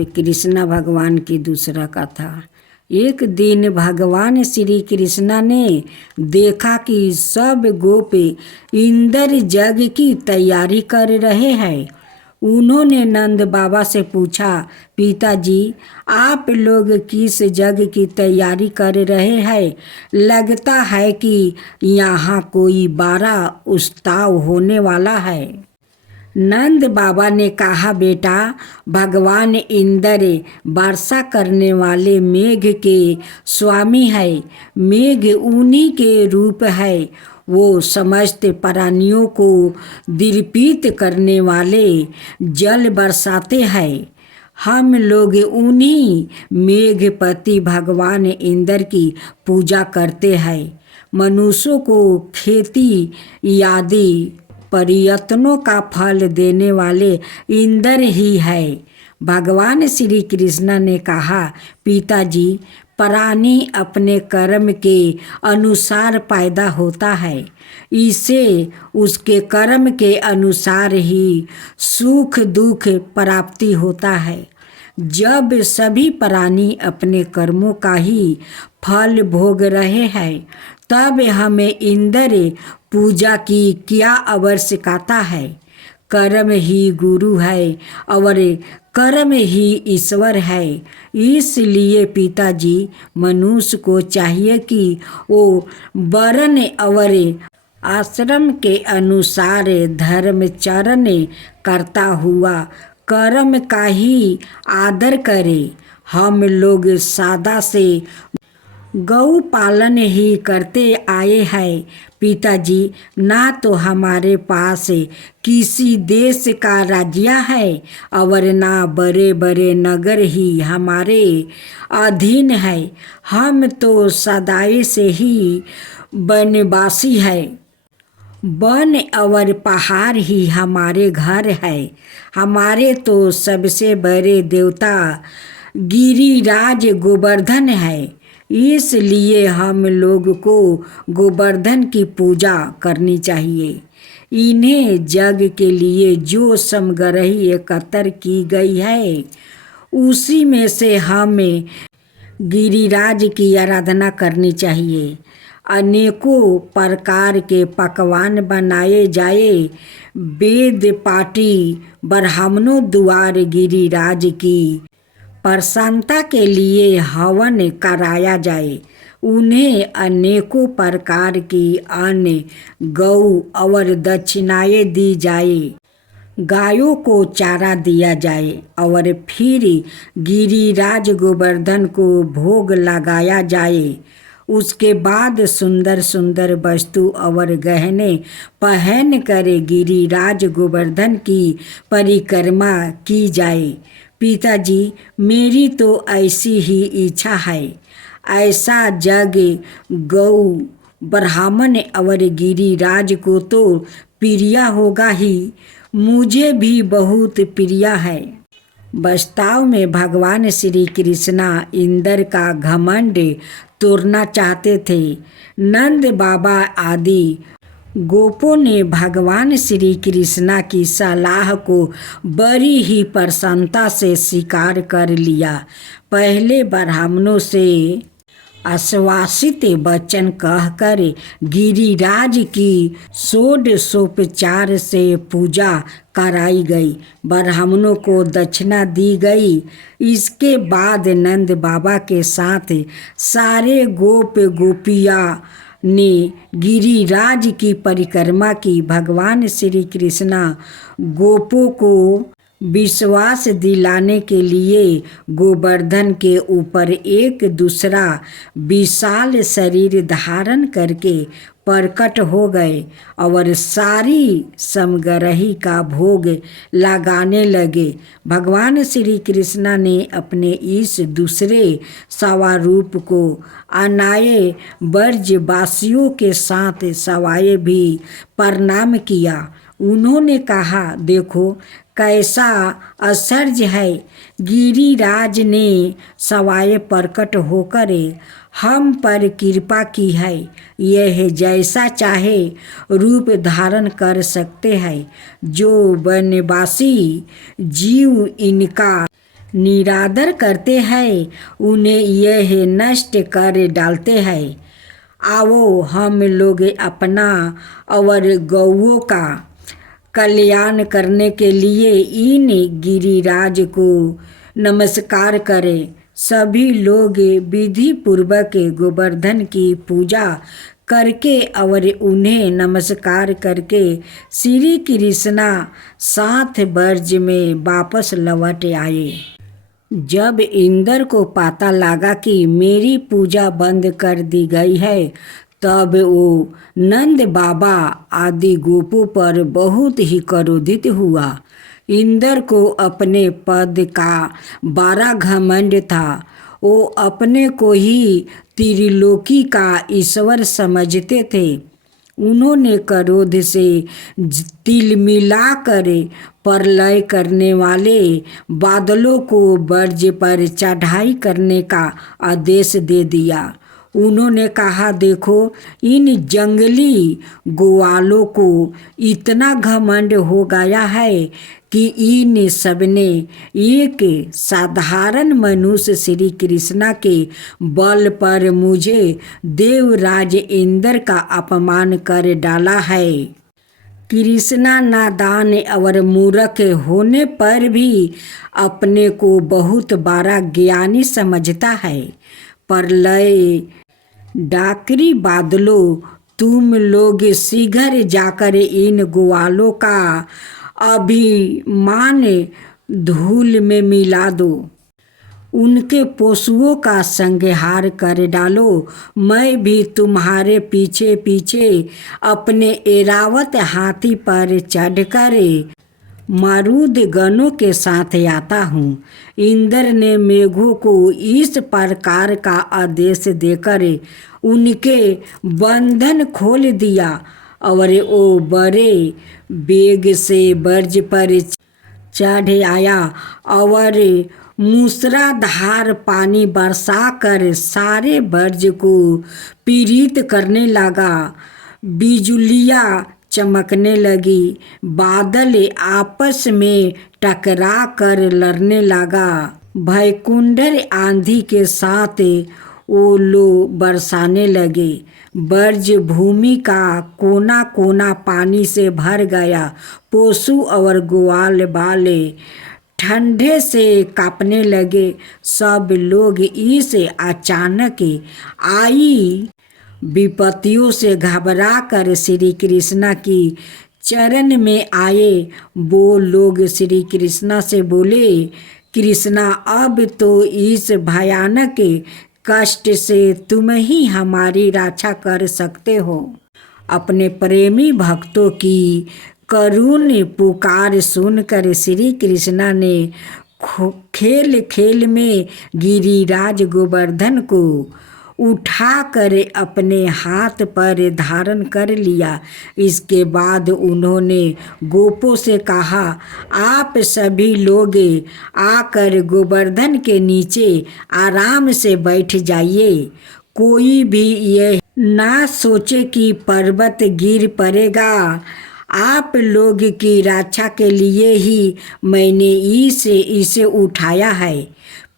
अब कृष्ण भगवान की दूसरा कथा। एक दिन भगवान श्री कृष्ण ने देखा कि सब गोप इंद्र यज्ञ की तैयारी कर रहे हैं। उन्होंने नंद बाबा से पूछा, पिताजी आप लोग किस यज्ञ की तैयारी कर रहे हैं? लगता है कि यहाँ कोई बड़ा उत्सव होने वाला है। नंद बाबा ने कहा, बेटा भगवान इंद्र वर्षा करने वाले मेघ के स्वामी है। मेघ उन्हीं के रूप है। वो समस्त प्राणियों को दीर्पित करने वाले जल बरसाते हैं। हम लोग उन्हीं मेघपति भगवान इंद्र की पूजा करते हैं। मनुष्यों को खेती आदि प्रयत्नों का फल देने वाले इंद्र ही है। भगवान श्री कृष्ण ने कहा, पिताजी प्राणी अपने कर्म के अनुसार पैदा होता है। इसे उसके कर्म के अनुसार ही सुख दुख प्राप्ति होता है। जब सभी प्राणी अपने कर्मों का ही फल भोग रहे हैं, तब हमें इंद्र पूजा की क्या आवश्यकता है? कर्म ही गुरु है और कर्म ही ईश्वर है। इसलिए पिताजी मनुष्य को चाहिए कि वो वर्ण और आश्रम के अनुसार धर्मचरण करता हुआ कर्म का ही आदर करे। हम लोग सदा से गौ पालन ही करते आए हैं। पिताजी ना तो हमारे पास किसी देश का राज्य है और ना बड़े बड़े नगर ही हमारे अधीन है। हम तो सदाई से ही वनवासी है। वन और पहाड़ ही हमारे घर है। हमारे तो सबसे बड़े देवता गिरिराज गोवर्धन है। इसलिए हम लोग को गोवर्धन की पूजा करनी चाहिए। इन्हें यज्ञ के लिए जो सामग्री एकत्र की गई है, उसी में से हमें गिरिराज की आराधना करनी चाहिए। अनेकों प्रकार के पकवान बनाए जाए। वेद पाठी ब्राह्मणों द्वारा गिरिराज की प्रसन्नता के लिए हवन कराया जाए। उन्हें अनेकों प्रकार की अन्न गौ और दक्षिणाएं दी जाए। गायों को चारा दिया जाए और फिर गिरिराज गोवर्धन को भोग लगाया जाए। उसके बाद सुंदर सुंदर वस्तु और गहने पहन कर गिरिराज गोवर्धन की परिक्रमा की जाए। पिताजी मेरी तो ऐसी ही इच्छा है। ऐसा यज्ञ गौ ब्राह्मण और गिरिराज को तो प्रिय होगा ही, मुझे भी बहुत प्रिय है। वास्तव में भगवान श्री कृष्ण इंद्र का घमंड तोड़ना चाहते थे। नंद बाबा आदि गोपों ने भगवान श्री कृष्ण की सलाह को बड़ी ही प्रसन्नता से स्वीकार कर लिया। पहले ब्राह्मणों से आश्वासित वचन कहकर गिरिराज की षोडशोपचार से पूजा कराई गई। ब्राह्मणों को दक्षिणा दी गई। इसके बाद नंद बाबा के साथ सारे गोप गोपियाँ ने गिरिराज की परिक्रमा की। भगवान श्री कृष्ण गोपों को विश्वास दिलाने के लिए गोवर्धन के ऊपर एक दूसरा विशाल शरीर धारण करके प्रकट हो गए और सारी सामग्री का भोग लगाने लगे। भगवान श्री कृष्ण ने अपने इस दूसरे स्वरूप को अनाए ब्रजवासियों के साथ सवाए भी प्रणाम किया। उन्होंने कहा, देखो कैसा आश्चर्य है। गिरिराज ने सवाए प्रकट होकर हम पर कृपा की है। यह जैसा चाहे रूप धारण कर सकते हैं। जो वनवासी जीव इनका निरादर करते हैं, उन्हें यह नष्ट कर डालते हैं। आओ हम लोग अपना और गौओं का कल्याण करने के लिए इन गिरिराज को नमस्कार करें। सभी लोग विधि पूर्वक गोवर्धन की पूजा करके और उन्हें नमस्कार करके श्री कृष्णा 7 वर्ष में वापस लौट आए। जब इंद्र को पता लगा कि मेरी पूजा बंद कर दी गई है, तब वो नंद बाबा आदि गोपों पर बहुत ही क्रोधित हुआ। इंद्र को अपने पद का बड़ा घमंड था। वो अपने को ही त्रिलोकी का ईश्वर समझते थे। उन्होंने क्रोध से तिलमिलाकर प्रलय करने वाले बादलों को बर्ज पर चढ़ाई करने का आदेश दे दिया। उन्होंने कहा, देखो, इन जंगली ग्वालों को इतना घमंड हो गया है कि इन सबने एक साधारण मनुष्य श्री कृष्णा के बल पर मुझे देवराज इंद्र का अपमान कर डाला है। कृष्णा नादान और मूर्ख होने पर भी अपने को बहुत बड़ा ज्ञानी समझता है। प्रलय डाकरी बादलों, तुम लोग शीघ्र जाकर इन ग्वालों का अभिमान धूल में मिला दो। उनके पशुओं का संहार कर डालो। मैं भी तुम्हारे पीछे पीछे अपने एरावत हाथी पर चढ़कर मारुद गणों के साथ आता हूँ। इंद्र ने मेघों को इस प्रकार का आदेश देकर उनके बंधन खोल दिया और वो बड़े वेग से बर्ज पर चढ़ आया और मूसलाधार पानी बरसाकर सारे बर्ज को पीड़ित करने लगा। बिजलियाँ चमकने लगी, बादल आपस में टकरा कर लड़ने लगा। भयंकर आंधी के साथ ओलो बरसाने लगे। बर्ज भूमि का कोना कोना पानी से भर गया। पशु और ग्वाल वाले ठंडे से कांपने लगे। सब लोग इस अचानक आई विपत्तियों से घबरा कर श्री कृष्णा की चरण में आए। वो लोग श्री कृष्णा से बोले, कृष्णा, अब तो इस भयानक कष्ट से तुम ही हमारी रक्षा कर सकते हो। अपने प्रेमी भक्तों की करुण पुकार सुनकर श्री कृष्णा ने खेल खेल में गिरिराज गोवर्धन को उठाकर अपने हाथ पर धारण कर लिया। इसके बाद उन्होंने गोपों से कहा, आप सभी लोग आकर गोवर्धन के नीचे आराम से बैठ जाइए। कोई भी यह ना सोचे कि पर्वत गिर पड़ेगा। आप लोग की रक्षा के लिए ही मैंने इसे उठाया है।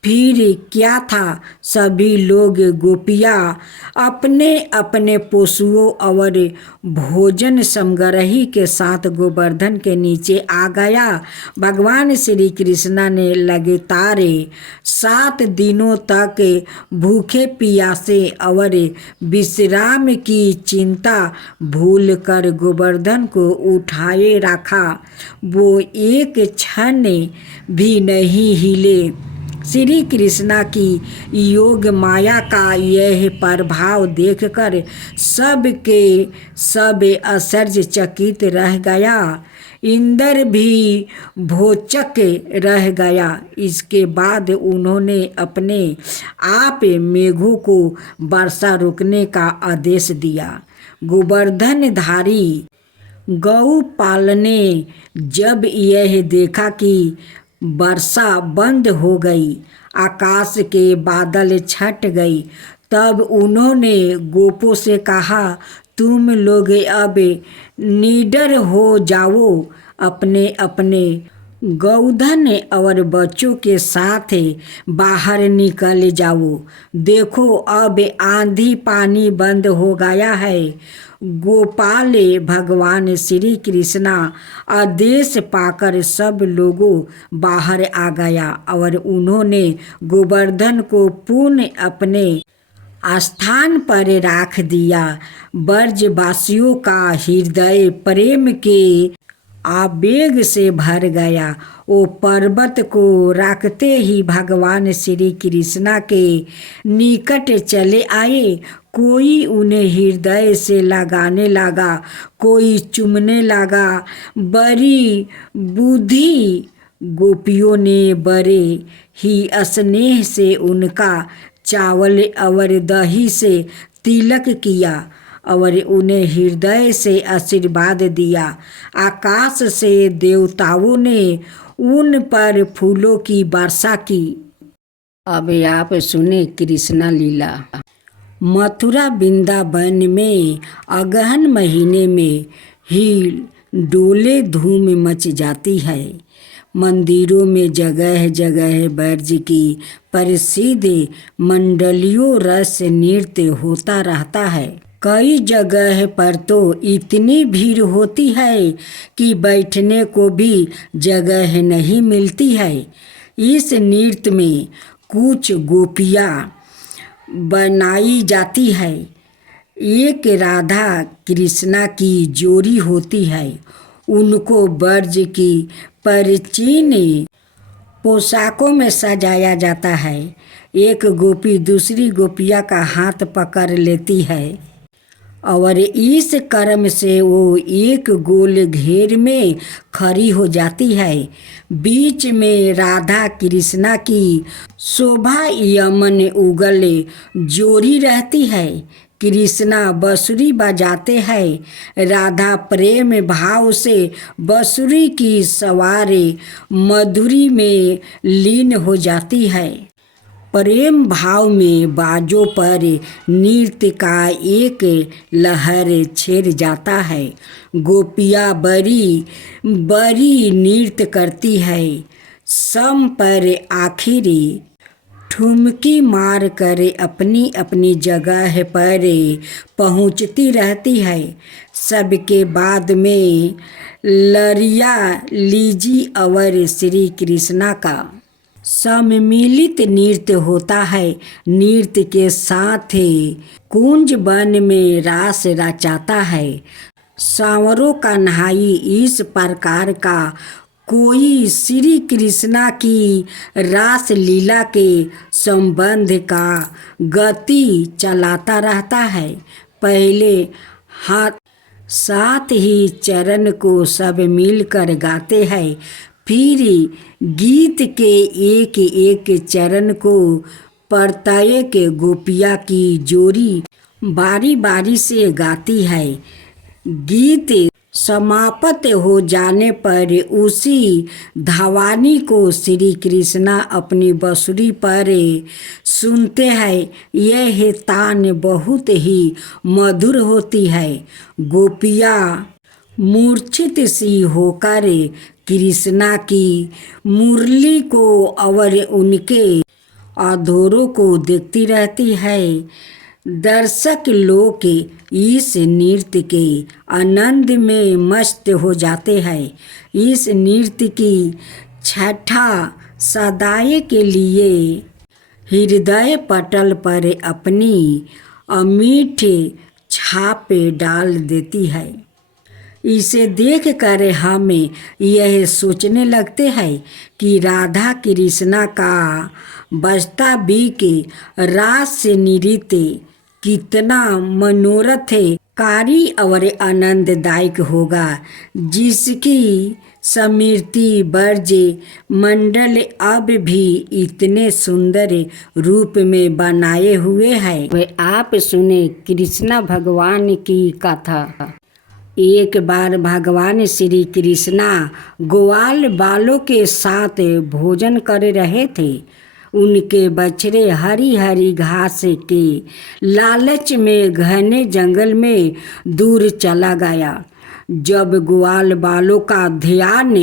फिर क्या था, सभी लोग गोपियाँ अपने अपने पशुओं और भोजन संग्रही के साथ गोवर्धन के नीचे आ गया। भगवान श्री कृष्णा ने लगातार 7 दिनों तक भूखे प्यासे और विश्राम की चिंता भूल कर गोवर्धन को उठाए रखा। वो एक क्षण भी नहीं हिले। श्री कृष्णा की योग माया का यह प्रभाव देखकर सब के सब आश्चर्यचकित रह गया। इंद्र भी भौचक रह गया। इसके बाद उन्होंने अपने आप मेघों को वर्षा रोकने का आदेश दिया। गोवर्धनधारी गौपाल ने जब यह देखा कि वर्षा बंद हो गई, आकाश के बादल छट गई, तब उन्होंने गोपों से कहा, तुम लोग अब निडर हो जाओ। अपने अपने गौधन और बच्चों के साथ बाहर निकल जाओ, देखो अब आंधी पानी बंद हो गया है। गोपाल भगवान श्री कृष्णा आदेश पाकर सब लोगों बाहर आ गया और उन्होंने गोवर्धन को पुनः अपने स्थान पर रख दिया। ब्रजवासियों का हृदय प्रेम के आवेग से भर गया। वो पर्वत को रखते ही भगवान श्री कृष्णा के निकट चले आए। कोई उन्हें हृदय से लगाने लगा, कोई चूमने लगा। बड़ी बुद्धि गोपियों ने बड़े ही स्नेह से उनका चावल और दही से तिलक किया और उन्हें हृदय से आशीर्वाद दिया। आकाश से देवताओं ने उन पर फूलों की वर्षा की। अब आप सुने कृष्णा लीला। मथुरा वृंदावन में अगहन महीने में ही डोले धूम मच जाती है। मंदिरों में जगह जगह ब्रज की प्रसिद्ध मंडलियों रस नृत्य होता रहता है। कई जगह पर तो इतनी भीड़ होती है कि बैठने को भी जगह नहीं मिलती है। इस नृत्य में कुछ गोपियाँ बनाई जाती है। एक राधा कृष्णा की जोड़ी होती है। उनको ब्रज की प्राचीन पोशाकों में सजाया जाता है। एक गोपी दूसरी गोपिया का हाथ पकड़ लेती है और इस क्रम से वो एक गोल घेर में खड़ी हो जाती है। बीच में राधा कृष्णा की शोभा यमन उगल जोड़ी रहती है। कृष्णा बांसुरी बजाते हैं। राधा प्रेम भाव से बांसुरी की सवारी मधुरी में लीन हो जाती है। प्रेम भाव में बाजों पर नृत्य का एक लहर छेड़ जाता है। गोपियाँ बड़ी बड़ी नृत्य करती है। सम पर आखिरी ठुमकी मार कर अपनी अपनी जगह पर पहुँचती रहती है। सबके बाद में लरिया लीजी और श्री कृष्णा का सम्मिलित नृत्य होता है। नृत्य के साथ कुंज वन में रास रचाता है। सांवरों का नहाई इस प्रकार का कोई श्री कृष्णा की रास लीला के संबंध का गति चलाता रहता है। पहले हाथ साथ ही चरण को सब मिलकर गाते हैं। फिर गीत के एक एक चरण को प्रत्येक गोपिया की जोड़ी बारी बारी से गाती है। गीत समाप्त हो जाने पर उसी धावानी को श्री कृष्णा अपनी बांसुरी पर सुनते हैं। यह तान बहुत ही मधुर होती है। गोपियाँ मूर्छित सी होकर कृष्णा की मुरली को और उनके अधरों को देखती रहती है। दर्शक लोग इस नृत्य के आनंद में मस्त हो जाते हैं। इस नृत्य की छठा सदाए के लिए हृदय पटल पर अपनी अमिट छाप डाल देती है। इसे देख कर हम यह सोचने लगते हैं कि राधा कृष्णा का वास्तविक रास नृत्य कितना मनोरथ कारी और आनंददायक होगा, जिसकी स्मृति ब्रज मंडल अब भी इतने सुंदर रूप में बनाए हुए हैं। वे आप सुने कृष्णा भगवान की कथा। एक बार भगवान श्री कृष्णा ग्वाल बालों के साथ भोजन कर रहे थे। उनके बछड़े हरी हरी घास के लालच में घने जंगल में दूर चला गया। जब ग्वाल बालों का ध्यान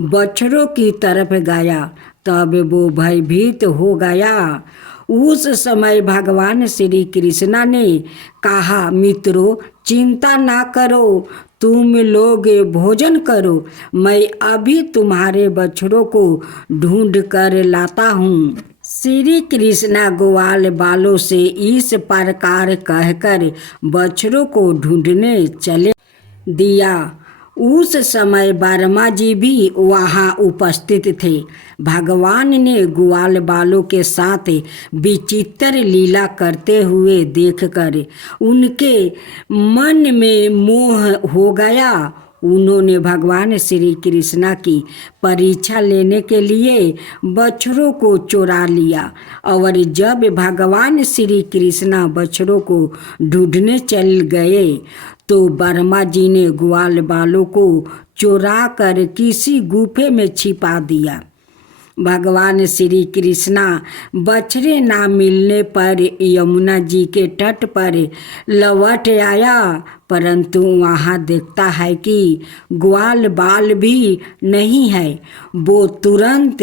बछड़ों की तरफ गया तब वो भयभीत हो गया। उस समय भगवान श्री कृष्ण ने कहा, मित्रों चिंता ना करो, तुम लोग भोजन करो, मैं अभी तुम्हारे बछड़ों को ढूंढ कर लाता हूँ। श्री कृष्ण ग्वाल बालों से इस प्रकार कहकर बछड़ों को ढूंढने चले दिया। उस समय ब्रह्मा जी भी वहाँ उपस्थित थे। भगवान ने ग्वाल बालों के साथ विचित्र लीला करते हुए देखकर उनके मन में मोह हो गया। उन्होंने भगवान श्री कृष्ण की परीक्षा लेने के लिए बछड़ों को चुरा लिया और जब भगवान श्री कृष्ण बछड़ों को ढूंढने चल गए तो ब्रह्मा जी ने ग्वाल बालों को चुरा कर किसी गुफे में छिपा दिया। भगवान श्री कृष्णा बछड़े ना मिलने पर यमुना जी के तट पर लौट आया, परंतु वहाँ देखता है कि ग्वाल बाल भी नहीं है। वो तुरंत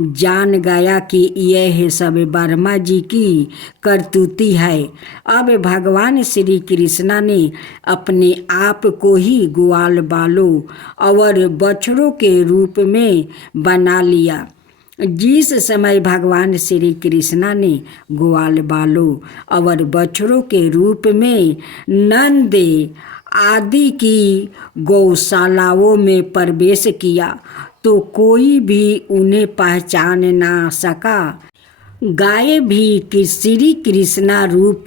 जान गया कि यह सब ब्रह्मा जी की करतूती है। अब भगवान श्री कृष्णा ने अपने आप को ही ग्वाल बालों और बछड़ों के रूप में बना लिया। जिस समय भगवान श्री कृष्णा ने ग्वाल बालों और बछड़ों के रूप में नंद आदि की गौशालाओं में प्रवेश किया तो कोई भी उन्हें पहचान ना सका। गाय भी श्री कृष्णा रूप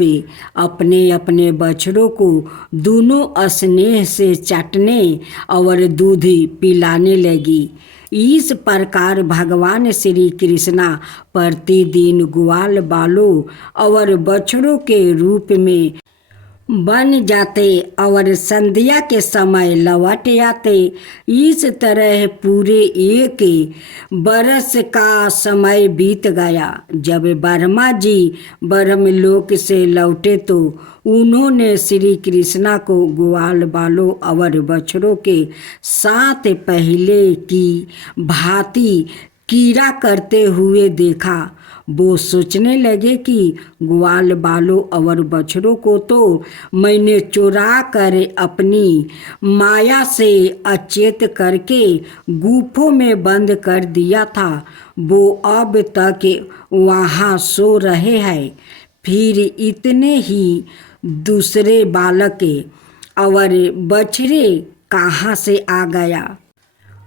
अपने अपने बछड़ों को दोनों स्नेह से चाटने और दूध पिलाने लगी। इस प्रकार भगवान श्री कृष्णा प्रतिदिन ग्वाल बालों और बछड़ों के रूप में बन जाते और संध्या के समय लौट आते। इस तरह पूरे 1 बरस का समय बीत गया। जब ब्रह्मा जी ब्रह्मलोक से लौटे तो उन्होंने श्री कृष्णा को ग्वाल बालों और बछड़ों के साथ पहले की भांति कीड़ा करते हुए देखा। वो सोचने लगे कि ग्वाल बालों और बछड़ों को तो मैंने चुरा कर अपनी माया से अचेत करके गुफों में बंद कर दिया था। वो अब तक वहाँ सो रहे हैं। फिर इतने ही दूसरे बालक और बछड़े कहाँ से आ गया।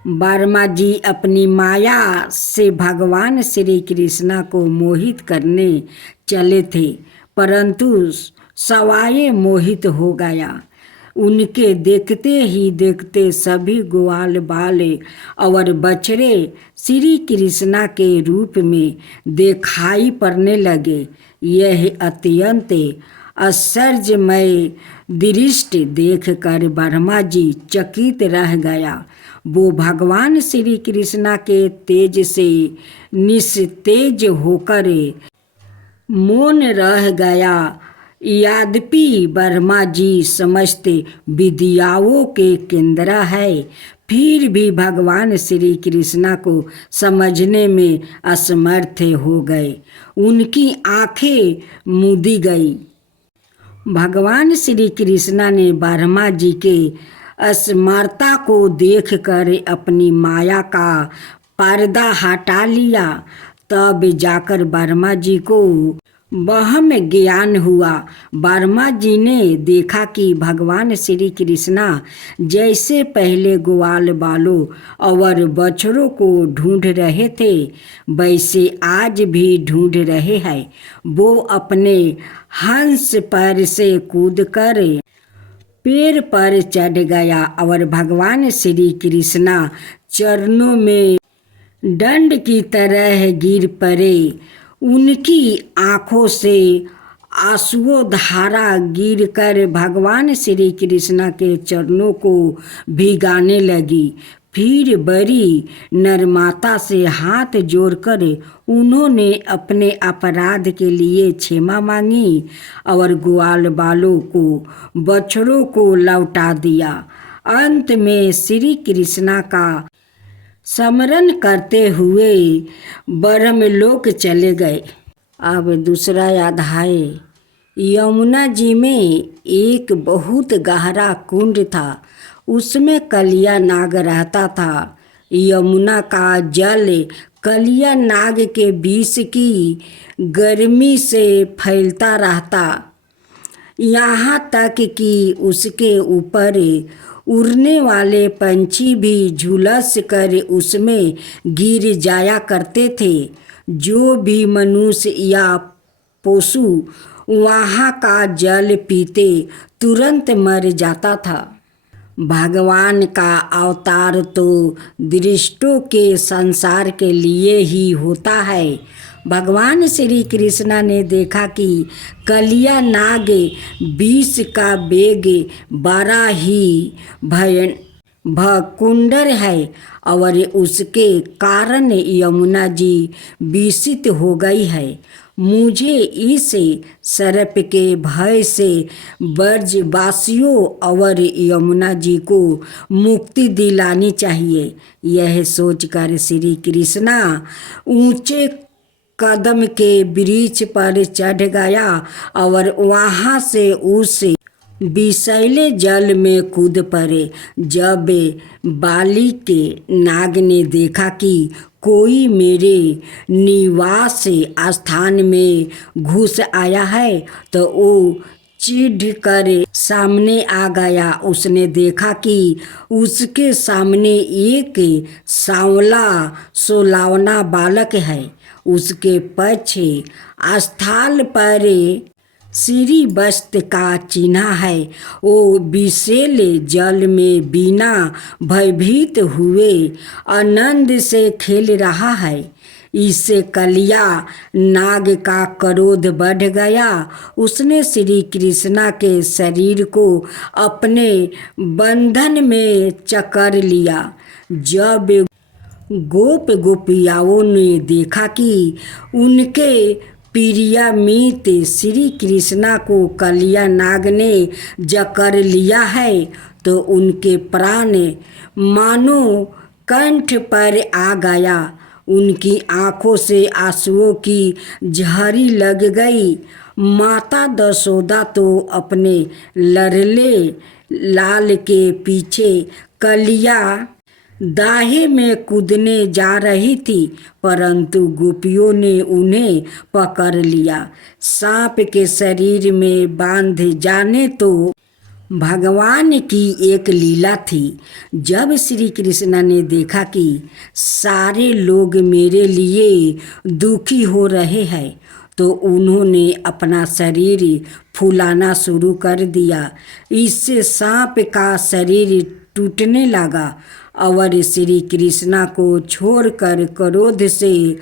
ब्रह्मा जी अपनी माया से भगवान श्री कृष्ण को मोहित करने चले थे, परंतु सवाए मोहित हो गया। उनके देखते ही देखते सभी ग्वाल बाल और बछड़े श्री कृष्ण के रूप में दिखाई पड़ने लगे। यह अत्यंत आश्चर्यमय दृश्य देखकर ब्रह्मा जी चकित रह गया। वो भगवान श्री कृष्ण के तेज से निस्तेज होकर मौन रह गया। यद्यपि ब्रह्मा जी समस्त विद्याओं के केंद्र है, फिर भी भगवान श्री कृष्ण को समझने में असमर्थ हो गए। उनकी आंखें मूंदी गई। भगवान श्री कृष्ण ने ब्रह्मा जी के असमर्थता को देखकर अपनी माया का पर्दा हटा लिया। तब जाकर ब्रह्मा जी को ब्रह्म ज्ञान हुआ। ब्रह्मा जी ने देखा कि भगवान श्री कृष्ण जैसे पहले ग्वाल बालों और बछड़ों को ढूंढ रहे थे, वैसे आज भी ढूंढ रहे हैं। वो अपने हंस पर से कूदकर पेड़ पर चढ़ गया और भगवान श्री कृष्ण चरणों में दंड की तरह गिर पड़े। उनकी आँखों से आंसुओं धारा गिरकर भगवान श्री कृष्ण के चरणों को भिगाने लगी। फिर बड़ी नर्मता से हाथ जोड़कर उन्होंने अपने अपराध के लिए क्षमा मांगी और ग्वाल बालों को बछड़ों को लौटा दिया। अंत में श्री कृष्णा का स्मरण करते हुए ब्रह्मलोक चले गए। अब दूसरा अध्याय। यमुना जी में एक बहुत गहरा कुंड था। उसमें कलिया नाग रहता था। यमुना का जल कलिया नाग के विष की गर्मी से फैलता रहता, यहाँ तक कि उसके ऊपर उड़ने वाले पंछी भी झुलस कर उसमें गिर जाया करते थे। जो भी मनुष्य या पशु वहाँ का जल पीते तुरंत मर जाता था। भगवान का अवतार तो दृष्टों के संसार के लिए ही होता है। भगवान श्री कृष्णा ने देखा कि कलिया नाग विष का वेग बड़ा ही भयंकर है और उसके कारण यमुना जी विषित हो गई है। मुझे इस सर्प के भय से ब्रजवासियों और यमुना जी को मुक्ति दिलानी चाहिए। यह सोचकर श्री कृष्णा ऊंचे कदम के वृक्ष पर चढ़ गया और वहाँ से उस विषैले जल में कूद पड़े। जब बाली के नाग ने देखा कि कोई मेरे निवास स्थान में घुस आया है तो वो चिढ़ कर सामने आ गया। उसने देखा कि उसके सामने एक सांवला सोलावना बालक है। उसके पीछे स्थल पर श्री वस्त्र का चिन्ह है। वो विषैले जल में बिना भयभीत हुए आनंद से खेल रहा है। इससे कलिया नाग का क्रोध बढ़ गया। उसने श्री कृष्णा के शरीर को अपने बंधन में जकड़ लिया। जब गोप गोपियाओं ने देखा कि उनके प्रिय मित्र श्री कृष्णा को कलिया नाग ने जकड़ लिया है तो उनके प्राण मानो कंठ पर आ गया। उनकी आंखों से आंसुओं की झड़ी लग गई। माता यशोदा तो अपने लड़ले लाल के पीछे कलिया दाहे में कूदने जा रही थी, परंतु गोपियों ने उन्हें पकड़ लिया। सांप के शरीर में बांध जाने तो भगवान की एक लीला थी। जब श्री कृष्ण ने देखा कि सारे लोग मेरे लिए दुखी हो रहे हैं तो उन्होंने अपना शरीर फुलाना शुरू कर दिया। इससे सांप का शरीर टूटने लगा और श्री कृष्णा को छोड़कर क्रोध से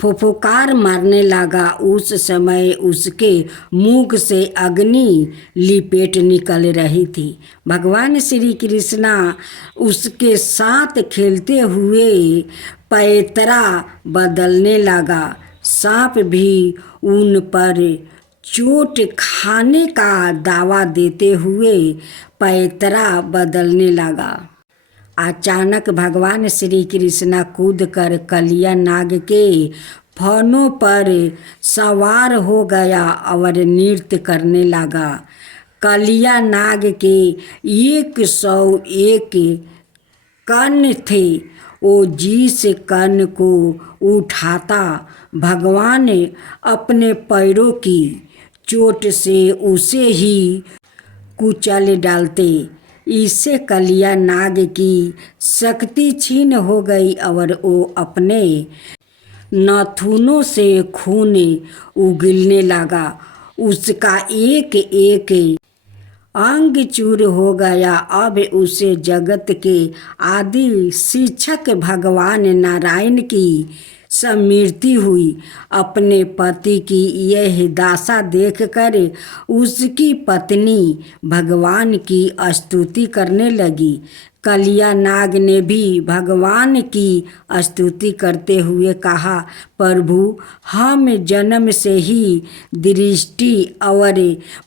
फुफकार मारने लगा। उस समय उसके मुख से अग्नि लिपेट निकल रही थी। भगवान श्री कृष्णा उसके साथ खेलते हुए पैतरा बदलने लगा। सांप भी उन पर चोट खाने का दावा देते हुए पैतरा बदलने लगा। अचानक भगवान श्री कृष्णा कूदकर कलिया नाग के फनों पर सवार हो गया और नृत्य करने लगा। कलिया नाग के 101 कर्ण थे। वो जिस कर्ण को उठाता भगवान अपने पैरों की चोट से उसे ही कुचल डालते। इससे कलिया नाग की शक्ति छीन हो गई और वो अपने नाखूनों से खून उगलने लगा। उसका एक एक अंग चूर हो गया। अब उसे जगत के आदि शिक्षक भगवान नारायण की स्मृति हुई। अपने पति की यह दशा देखकर उसकी पत्नी भगवान की स्तुति करने लगी। कलिया नाग ने भी भगवान की स्तुति करते हुए कहा, प्रभु, हम जन्म से ही दृष्टि और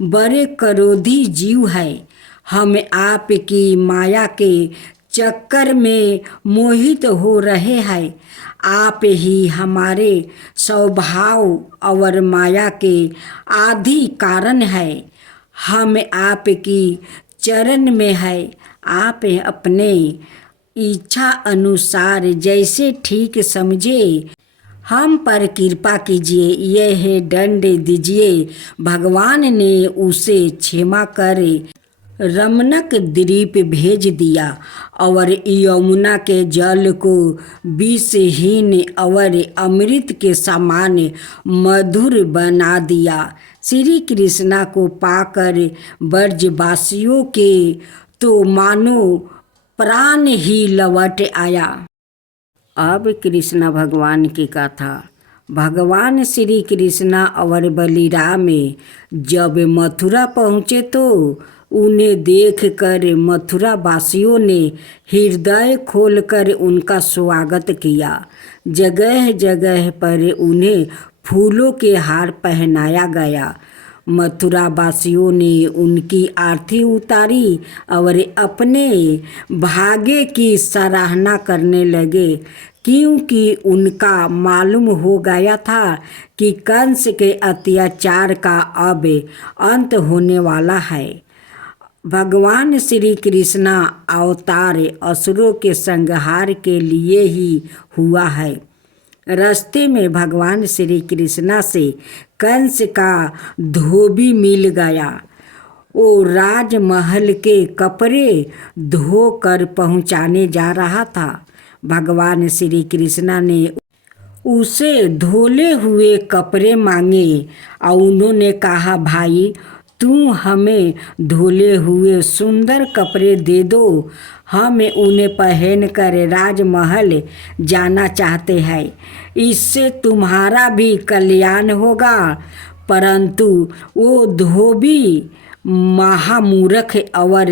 बड़े क्रोधी जीव है। हम आपकी माया के चक्कर में मोहित हो रहे हैं। आप ही हमारे स्वभाव और माया के आदि कारण है। हम आपकी चरण में है। आप अपने इच्छा अनुसार जैसे ठीक समझे हम पर कृपा कीजिए, यह दंड दीजिए। भगवान ने उसे क्षमा कर रमणक द्वीप भेज दिया और यमुना के जल को विषहीन और अमृत के समान मधुर बना दिया। श्री कृष्णा को पाकर ब्रजवासियों के तो मानो प्राण ही लौट आया। अब कृष्ण भगवान की कथा। भगवान श्री कृष्णा और बलिराम जब मथुरा पहुँचे तो उन्हें देखकर मथुरा वासियों ने हृदय खोलकर उनका स्वागत किया। जगह जगह पर उन्हें फूलों के हार पहनाया गया। मथुरा वासियों ने उनकी आरती उतारी और अपने भाग्य की सराहना करने लगे, क्योंकि उनका मालूम हो गया था कि कंस के अत्याचार का अब अंत होने वाला है। भगवान श्री कृष्णा अवतार असुरों के संहार के लिए ही हुआ है। रास्ते में भगवान श्री कृष्णा से कंस का धोबी मिल गया। वो राजमहल के कपड़े धोकर पहुंचाने जा रहा था। भगवान श्री कृष्णा ने उसे धोले हुए कपड़े मांगे और उन्होंने कहा, भाई तू हमें धोले हुए सुंदर कपड़े दे दो, हम उन्हें पहनकर राजमहल जाना चाहते हैं, इससे तुम्हारा भी कल्याण होगा। परंतु वो धोबी महामूर्ख और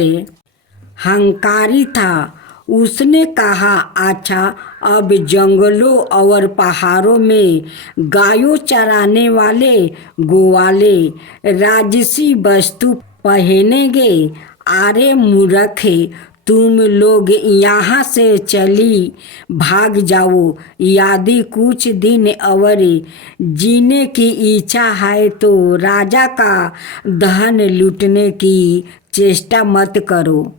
हंकारी था। उसने कहा, अच्छा, अब जंगलों और पहाड़ों में गायों चराने वाले गोवाले राजसी वस्तु पहनेंगे। अरे मूर्ख, तुम लोग यहाँ से चली भाग जाओ। यदि कुछ दिन और जीने की इच्छा है तो राजा का धन लूटने की चेष्टा मत करो।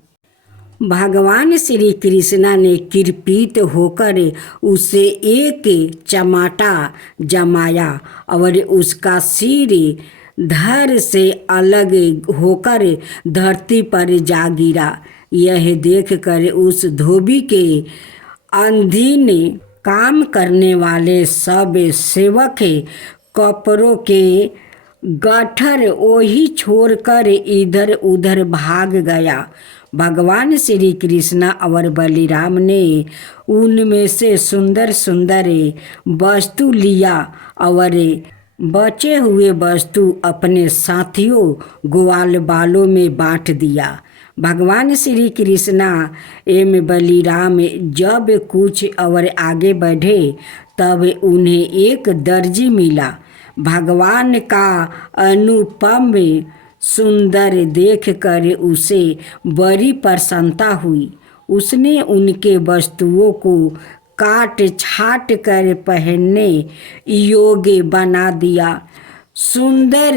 भगवान श्री कृष्णा ने कृपित होकर उसे एक चमाटा जमाया और उसका सिर धड़ से अलग होकर धरती पर जा गिरा। यह देखकर उस धोबी के अधीन काम करने वाले सब सेवक कपड़ों के गट्ठर वही छोड़कर इधर उधर भाग गया। भगवान श्री कृष्णा और बलिराम ने उनमें से सुंदर सुंदर वस्तु लिया और बचे हुए वस्तु अपने साथियों ग्वाल बालों में बांट दिया। भगवान श्री कृष्णा एवं बलिराम जब कुछ और आगे बढ़े तब उन्हें एक दर्जी मिला। भगवान का अनुपम सुंदर देखकर उसे बड़ी प्रसन्नता हुई। उसने उनके वस्तुओं को काट छाट कर पहनने योग्य बना दिया। सुंदर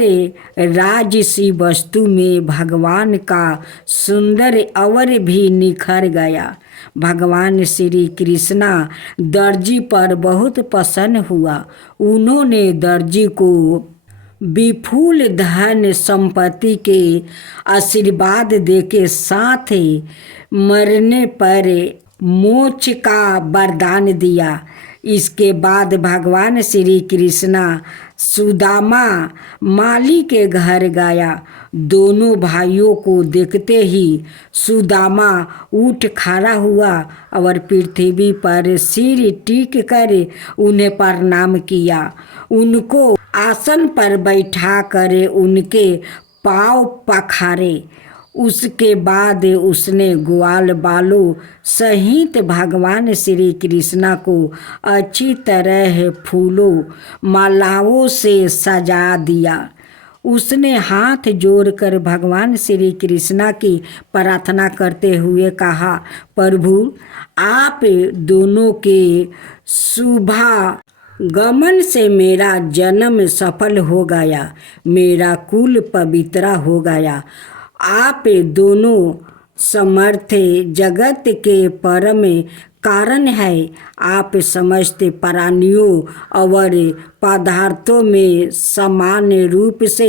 राजसी वस्तु में भगवान का सुंदर और भी निखर गया। भगवान श्री कृष्णा दर्जी पर बहुत प्रसन्न हुआ। उन्होंने दर्जी को विपुल धन संपत्ति के आशीर्वाद देके साथ मरने पर मोक्ष का वरदान दिया। इसके बाद भगवान श्री कृष्णा सुदामा माली के घर गया। दोनों भाइयों को देखते ही सुदामा उठ खड़ा हुआ और पृथ्वी पर सिर टीक कर उन्हें प्रणाम किया। उनको आसन पर बैठा कर उनके पाँव पखारे। उसके बाद उसने ग्वाल बालों सहित भगवान श्री कृष्णा को अच्छी तरह फूलों मालाओं से सजा दिया। उसने हाथ जोड़कर भगवान श्री कृष्णा की प्रार्थना करते हुए कहा, प्रभु आप दोनों के शुभागमन से मेरा जन्म सफल हो गया, मेरा कुल पवित्र हो गया। आप दोनों समर्थ जगत के परम कारण है। आप समस्त प्राणियों और पदार्थों में समान रूप से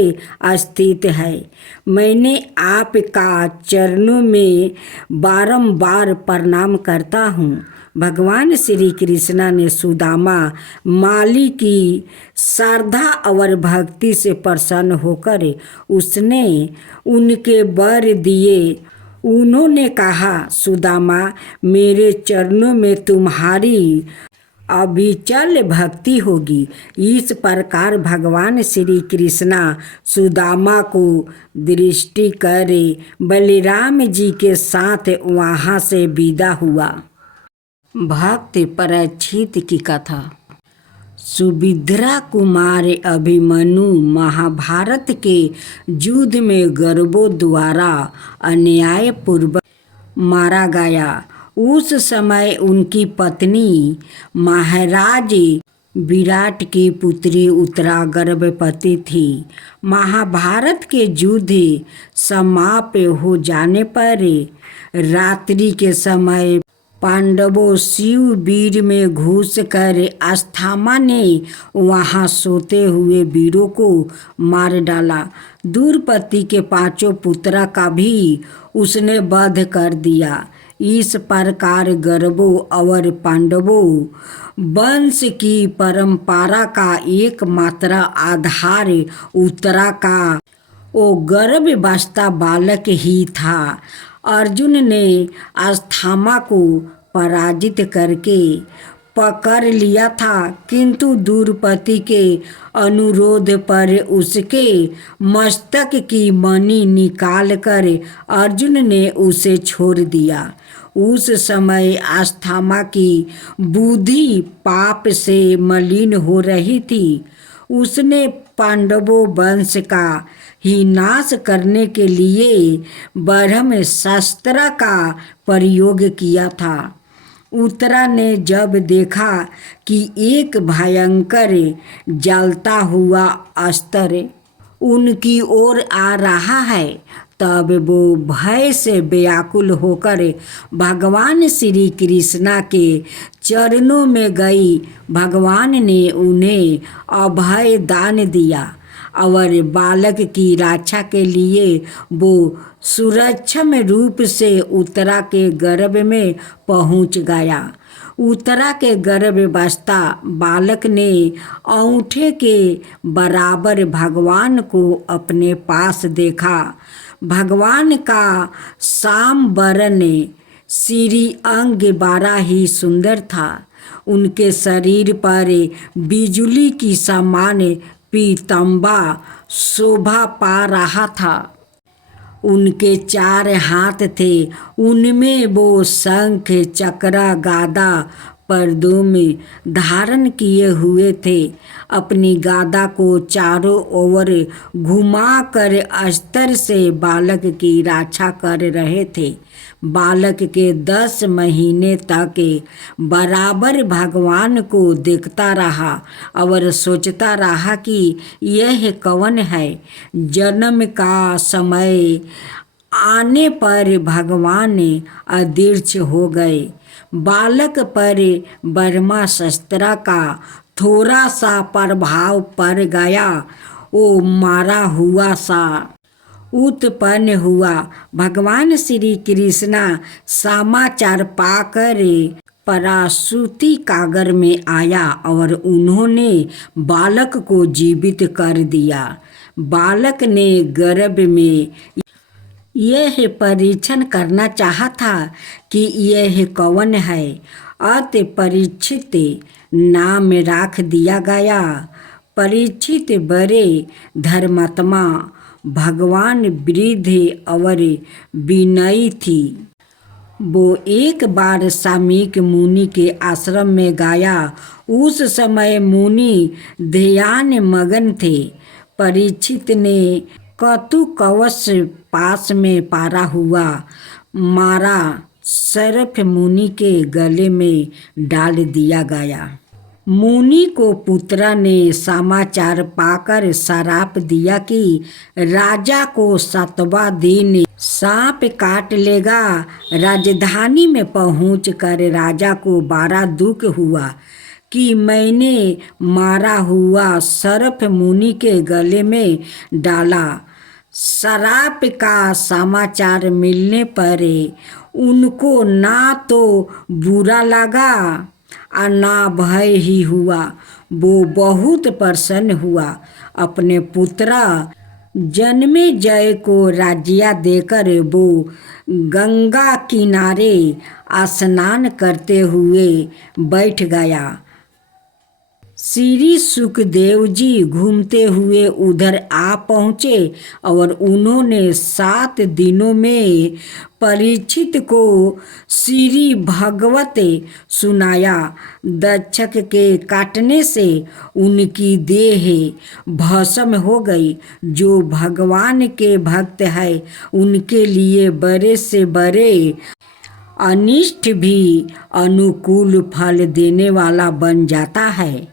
स्थित है। मैंने आपका चरणों में बारंबार प्रणाम करता हूँ। भगवान श्री कृष्णा ने सुदामा माली की श्रद्धा और भक्ति से प्रसन्न होकर उसने उनके वर दिए। उन्होंने कहा, सुदामा मेरे चरणों में तुम्हारी अविचल भक्ति होगी। इस प्रकार भगवान श्री कृष्णा सुदामा को दृष्टि करे बलराम जी के साथ वहाँ से विदा हुआ। भक्त परीक्षित की कथा। सुभद्रा कुमार अभिमन्यु महाभारत के युद्ध में गौरवों द्वारा अन्यायपूर्वक मारा गया। उस समय उनकी पत्नी महाराज विराट की पुत्री उत्तरा गर्भवती थी। महाभारत के युद्ध समाप्त हो जाने पर रात्रि के समय पांडवों शिविर में घुसकर अस्थामा ने वहां सोते हुए वीरों को मार डाला। द्रौपदी के 5 पुत्रों का भी उसने वध कर दिया। इस प्रकार गौरवों और पांडवों वंश की परंपरा का एकमात्र आधार उत्तरा का वो गर्भावस्था बालक ही था। अर्जुन ने अस्थामा को पराजित करके पकड़ लिया था, किंतु द्रौपदी के अनुरोध पर उसके मस्तक की मणि निकालकर अर्जुन ने उसे छोड़ दिया। उस समय अस्थामा की बुद्धि पाप से मलिन हो रही थी। उसने पांडवों वंश का ही नाश करने के लिए ब्रह्मास्त्र का प्रयोग किया था। उत्तरा ने जब देखा कि एक भयंकर जलता हुआ अस्त्र उनकी ओर आ रहा है, तब वो भय से व्याकुल होकर भगवान श्री कृष्णा के चरणों में गई। भगवान ने उन्हें अभय दान दिया और बालक की रक्षा के लिए वो सुरक्षम रूप से उत्तरा के गर्भ में पहुंच गया। उत्तरा के गर्भावस्था बालक ने अंगूठे के बराबर भगवान को अपने पास देखा। भगवान का श्याम वर्ण श्री अंग बड़ा ही सुंदर था। उनके शरीर पर बिजली की समान पीतांबर शोभा पा रहा था। उनके 4 हाथ थे, उनमें वो शंख चक्र गदा पर्दों में धारण किए हुए थे। अपनी गादा को चारों ओर घुमाकर अस्त्र से बालक की रक्षा कर रहे थे। बालक के 10 महीने तक बराबर भगवान को देखता रहा और सोचता रहा कि यह कौन है। जन्म का समय आने पर भगवान अदृश्य हो गए। बालक पर ब्रह्मास्त्र का थोड़ा सा प्रभाव पड़ गया। वो मारा हुआ सा उत्पन्न हुआ। भगवान श्री कृष्णा समाचार पाकर प्रसूति कागर में आया और उन्होंने बालक को जीवित कर दिया। बालक ने गर्भ में यह परीक्षण करना चाहा था कि यह कौन है। अत परीक्षित नाम रख दिया गया। परीक्षित बड़े धर्मात्मा, भगवान वृद्ध और विनयी थी। वो एक बार सामीक मुनि के आश्रम में गया। उस समय मुनि ध्यान मगन थे। परीक्षित ने कतु कवच पास में पारा हुआ, मारा सर्प मुनि के गले में डाल दिया गया। मुनि को पुत्रा ने समाचार पाकर श्राप दिया कि राजा को 7वां दिन सांप काट लेगा। राजधानी में पहुंचकर राजा को बड़ा दुख हुआ कि मैंने मारा हुआ सर्प मुनि के गले में डाला। श्राप का समाचार मिलने पर उनको ना तो बुरा लगा और ना भय ही हुआ। वो बहुत प्रसन्न हुआ। अपने पुत्रा जन्मेजय को राज्य देकर वो गंगा किनारे स्नान करते हुए बैठ गया। श्री सुखदेव जी घूमते हुए उधर आ पहुँचे और उन्होंने 7 दिनों में परीक्षित को श्री भगवत सुनाया। दक्षक के काटने से उनकी देह भस्म हो गई। जो भगवान के भक्त है उनके लिए बड़े से बड़े अनिष्ट भी अनुकूल फल देने वाला बन जाता है।